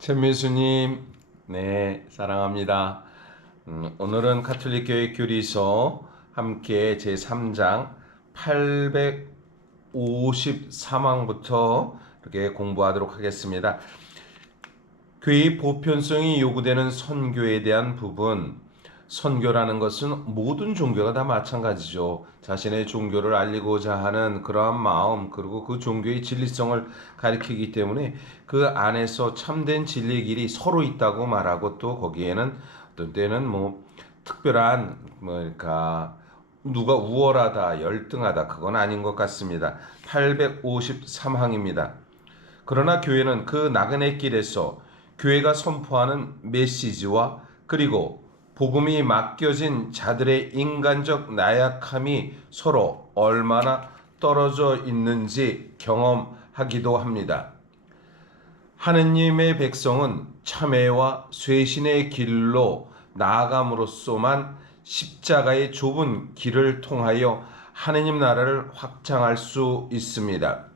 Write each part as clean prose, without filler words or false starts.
陈민수님, 네, 사랑합니다. 오늘은 가톨릭 교회 교리서 함께 제3장 853항부터 이렇게 공부하도록 하겠습니다. 교회의 보편성이 요구되는 선교에 대한 부분, 선교라는 것은 모든 종교가 다 마찬가지죠. 자신의 종교를 알리고자 하는 그러한 마음, 그리고 그 종교의 진리성을 가리키기 때문에 그 안에서 참된 진리의 길이 서로 있다고 말하고, 또 거기에는 어떤 때는 특별한 그러니까 누가 우월하다, 열등하다, 그건 아닌 것 같습니다. 853항입니다. 그러나 교회는 그 나그네 길에서 교회가 선포하는 메시지와 그리고 복음이 맡겨진 자들의 인간적 나약함이 서로 얼마나 떨어져 있는지 경험하기도 합니다. 하느님의 백성은 참회와 쇄신의 길로 나아감으로써만 십자가의 좁은 길을 통하여 하느님 나라를 확장할 수 있습니다.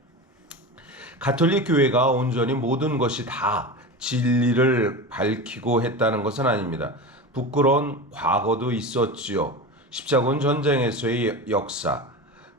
가톨릭 교회가 온전히 모든 것이 다 진리를 밝히고 했다는 것은 아닙니다. 부끄러운 과거도 있었지요. 십자군 전쟁에서의 역사,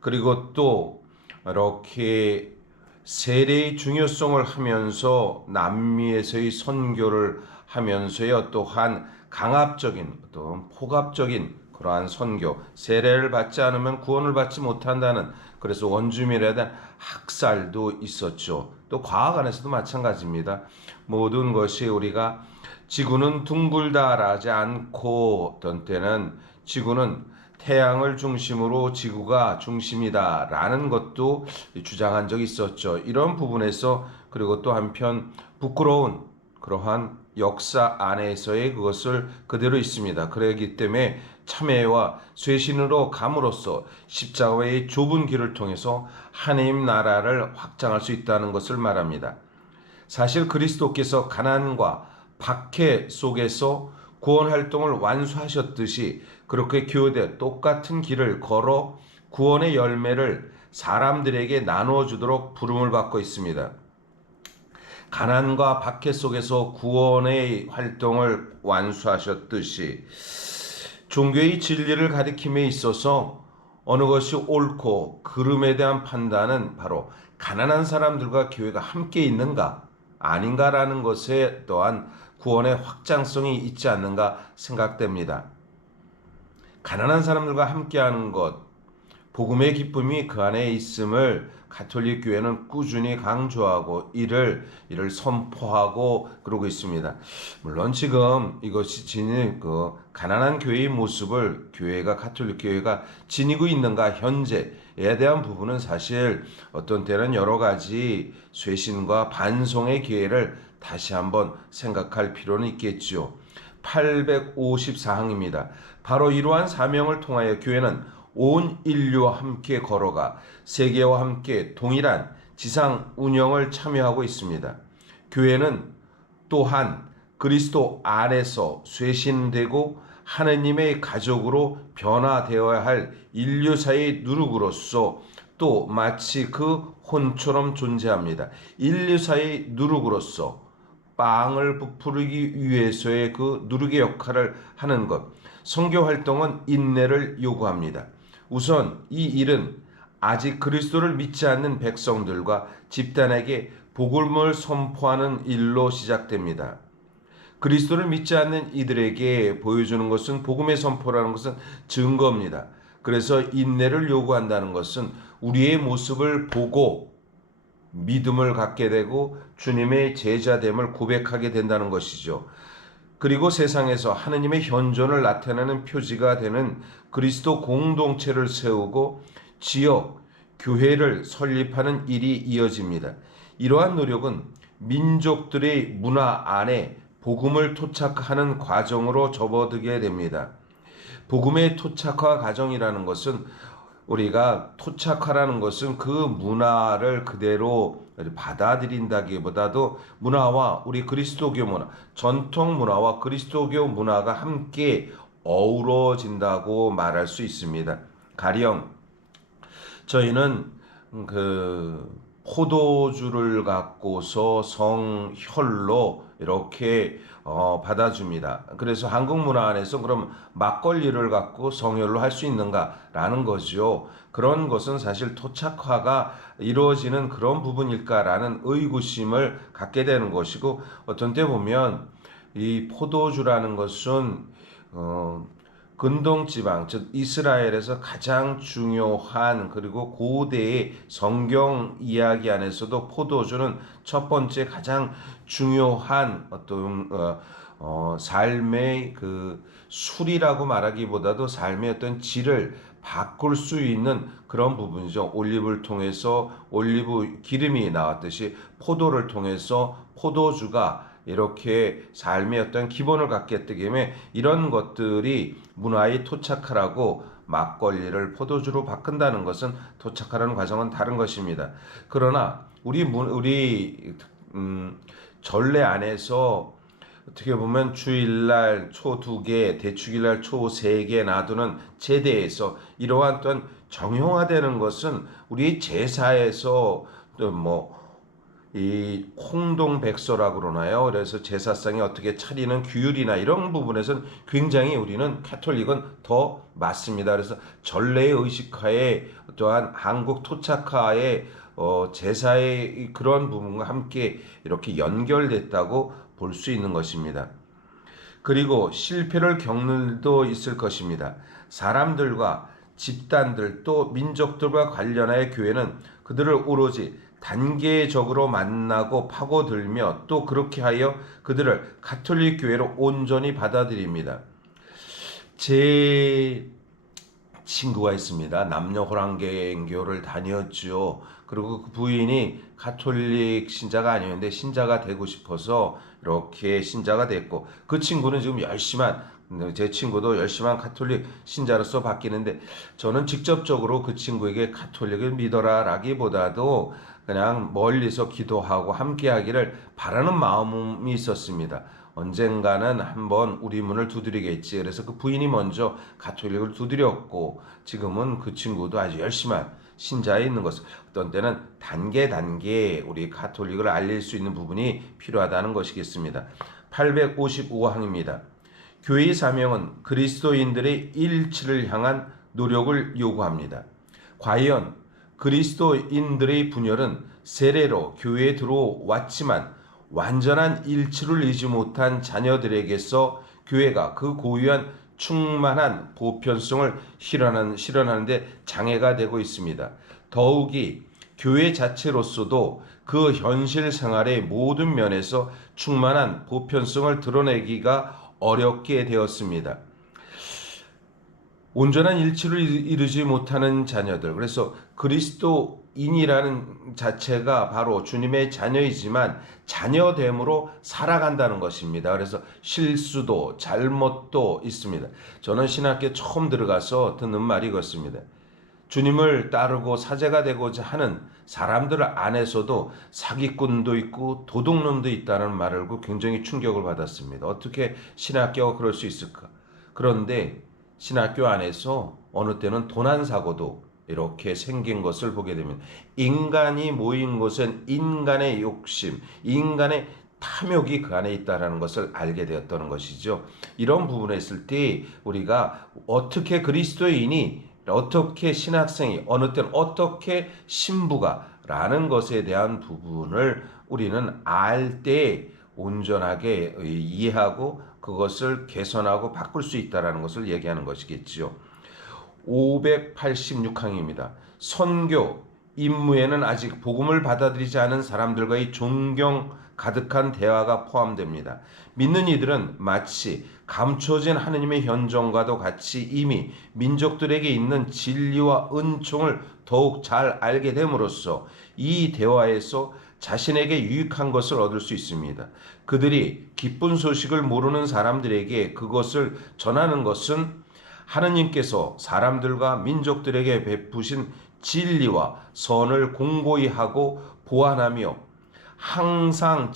그리고 또 이렇게 세례의 중요성을 하면서 남미에서의 선교를 하면서요, 또한 강압적인 또 폭압적인 그러한 선교, 세례를 받지 않으면 구원을 받지 못한다는, 그래서 원주민에 대한 학살도 있었죠. 또 과학 안에서도 마찬가지입니다. 모든 것이 우리가 지구는 둥글다라지 않고, 어떤 때는 지구는 태양을 중심으로 지구가 중심이다라는 것도 주장한 적이 있었죠. 이런 부분에서, 그리고 또 한편 부끄러운 그러한 역사 안에서의 그것을 그대로 있습니다. 그렇기 때문에 참회와 쇄신으로 감으로써 십자가의 좁은 길을 통해서 하나님 나라를 확장할 수 있다는 것을 말합니다. 사실 그리스도께서 가난과 박해 속에서 구원 활동을 완수하셨듯이 그렇게 교회 똑같은 길을 걸어 구원의 열매를 사람들에게 나누어 주도록 부름을 받고 있습니다. 가난과 박해 속에서 구원의 활동을 완수하셨듯이 종교의 진리를 가리킴에 있어서 어느 것이 옳고 그름에 대한 판단은 바로 가난한 사람들과 교회가 함께 있는가 아닌가라는 것에 또한 구원의 확장성이 있지 않는가 생각됩니다. 가난한 사람들과 함께하는 것, 복음의 기쁨이 그 안에 있음을 가톨릭 교회는 꾸준히 강조하고 이를 선포하고 그러고 있습니다. 물론 지금 이것이 지닌 그 가난한 교회의 모습을 가톨릭 교회가 지니고 있는가 현재에 대한 부분은 사실 어떤 때는 여러 가지 쇄신과 반성의 기회를 다시 한번 생각할 필요는 있겠지요. 854항입니다. 바로 이러한 사명을 통하여 교회는 온 인류와 함께 걸어가 세계와 함께 동일한 지상 운영을 참여하고 있습니다. 교회는 또한 그리스도 안에서 쇄신되고 하느님의 가족으로 변화되어야 할 인류사의 누룩으로서 또 마치 그 혼처럼 존재합니다. 인류사의 누룩으로서 빵을 부풀기 위해서의 그 누룩의 역할을 하는 것. 선교 활동은 인내를 요구합니다. 우선 이 일은 아직 그리스도를 믿지 않는 백성들과 집단에게 복음을 선포하는 일로 시작됩니다. 그리스도를 믿지 않는 이들에게 보여주는 것은 복음의 선포라는 것은 증거입니다. 그래서 인내를 요구한다는 것은 우리의 모습을 보고 믿음을 갖게 되고 주님의 제자됨을 고백하게 된다는 것이죠. 그리고 세상에서 하느님의 현존을 나타내는 표지가 되는 그리스도 공동체를 세우고 지역, 교회를 설립하는 일이 이어집니다. 이러한 노력은 민족들의 문화 안에 복음을 토착하는 과정으로 접어들게 됩니다. 복음의 토착화 과정이라는 것은 우리가 토착화라는 것은 그 문화를 그대로 받아들인다기보다도 문화와 우리 그리스도교 문화, 전통 문화와 그리스도교 문화가 함께 어우러진다고 말할 수 있습니다. 가령 저희는 포도주를 갖고서 성혈로 이렇게 받아줍니다. 그래서 한국 문화 안에서 그럼 막걸리를 갖고 성혈로 할 수 있는가라는 거죠. 그런 것은 사실 토착화가 이루어지는 그런 부분일까라는 의구심을 갖게 되는 것이고, 어떤 때 보면 이 포도주라는 것은 근동지방, 즉 이스라엘에서 가장 중요한, 그리고 고대의 성경 이야기 안에서도 포도주는 첫 번째 가장 중요한 어떤 삶의 그 술이라고 말하기보다도 삶의 어떤 질을 바꿀 수 있는 그런 부분이죠. 올리브를 통해서 올리브 기름이 나왔듯이 포도를 통해서 포도주가 이렇게 삶의 어떤 기본을 갖게 했기 때문에 이런 것들이 문화의 토착화라고, 막걸리를 포도주로 바꾼다는 것은 토착화라는 과정은 다른 것입니다. 그러나 우리 전례 안에서 어떻게 보면 주일날 초 2개, 대축일날 초 3개 놔두는 제대에서 이러한 어떤 정형화되는 것은 우리 제사에서 또 이 홍동백서라고 그러나요? 그래서 제사상에 어떻게 차리는 규율이나 이런 부분에서는 굉장히 우리는 가톨릭은 더 맞습니다. 그래서 전례의 의식화에 또한 한국 토착화의 제사의 그런 부분과 함께 이렇게 연결됐다고 볼 수 있는 것입니다. 그리고 실패를 겪는 일도 있을 것입니다. 사람들과 집단들 또 민족들과 관련하여 교회는 그들을 오로지 단계적으로 만나고 파고들며 또 그렇게 하여 그들을 가톨릭 교회로 온전히 받아들입니다. 제 친구가 있습니다. 남녀 호랑개교를 다녔죠. 그리고 그 부인이 가톨릭 신자가 아니었는데 신자가 되고 싶어서 이렇게 신자가 됐고, 그 친구는 지금 제 친구도 열심한 가톨릭 신자로서 바뀌는데, 저는 직접적으로 그 친구에게 가톨릭을 믿어라 라기보다도 그냥 멀리서 기도하고 함께하기를 바라는 마음이 있었습니다. 언젠가는 한번 우리 문을 두드리겠지. 그래서 그 부인이 먼저 가톨릭을 두드렸고, 지금은 그 친구도 아주 열심한 신자에 있는 것을, 어떤 때는 단계 우리 가톨릭을 알릴 수 있는 부분이 필요하다는 것이겠습니다. 855항입니다. 교회의 사명은 그리스도인들의 일치를 향한 노력을 요구합니다. 과연 그리스도인들의 분열은 세례로 교회에 들어왔지만 완전한 일치를 이루지 못한 자녀들에게서 교회가 그 고유한 충만한 보편성을 실현하는 데 장애가 되고 있습니다. 더욱이 교회 자체로서도 그 현실 생활의 모든 면에서 충만한 보편성을 드러내기가 어렵게 되었습니다. 온전한 일치를 이루지 못하는 자녀들, 그래서 그리스도인이라는 자체가 바로 주님의 자녀이지만 자녀됨으로 살아간다는 것입니다. 그래서 실수도 잘못도 있습니다. 저는 신학교에 처음 들어가서 듣는 말이 이것입니다. 주님을 따르고 사제가 되고자 하는 사람들 안에서도 사기꾼도 있고 도둑놈도 있다는 말을 듣고 굉장히 충격을 받았습니다. 어떻게 신학교가 그럴 수 있을까? 그런데 신학교 안에서 어느 때는 도난사고도 이렇게 생긴 것을 보게 됩니다. 인간이 모인 곳은 인간의 욕심, 인간의 탐욕이 그 안에 있다는 것을 알게 되었다는 것이죠. 이런 부분에 있을 때 우리가 어떻게 그리스도인이, 어떻게 신학생이, 어느 때는 어떻게 신부가 라는 것에 대한 부분을 우리는 알 때 온전하게 이해하고 그것을 개선하고 바꿀 수 있다는 것을 얘기하는 것이겠지요. 586항입니다. 선교 임무에는 아직 복음을 받아들이지 않은 사람들과의 존경 가득한 대화가 포함됩니다. 믿는 이들은 마치 감춰진 하느님의 현존과도 같이 이미 민족들에게 있는 진리와 은총을 더욱 잘 알게 됨으로써 이 대화에서 자신에게 유익한 것을 얻을 수 있습니다. 그들이 기쁜 소식을 모르는 사람들에게 그것을 전하는 것은 하느님께서 사람들과 민족들에게 베푸신 진리와 선을 공고히 하고 보완하며 항상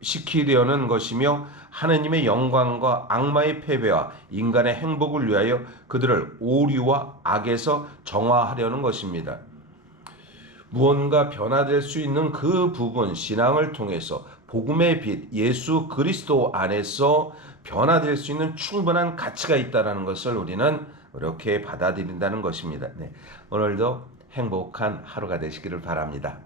지키려는 것이며, 하느님의 영광과 악마의 패배와 인간의 행복을 위하여 그들을 오류와 악에서 정화하려는 것입니다. 무언가 변화될 수 있는 그 부분, 신앙을 통해서 복음의 빛 예수 그리스도 안에서 변화될 수 있는 충분한 가치가 있다는 것을 우리는 이렇게 받아들인다는 것입니다. 네, 오늘도 행복한 하루가 되시기를 바랍니다.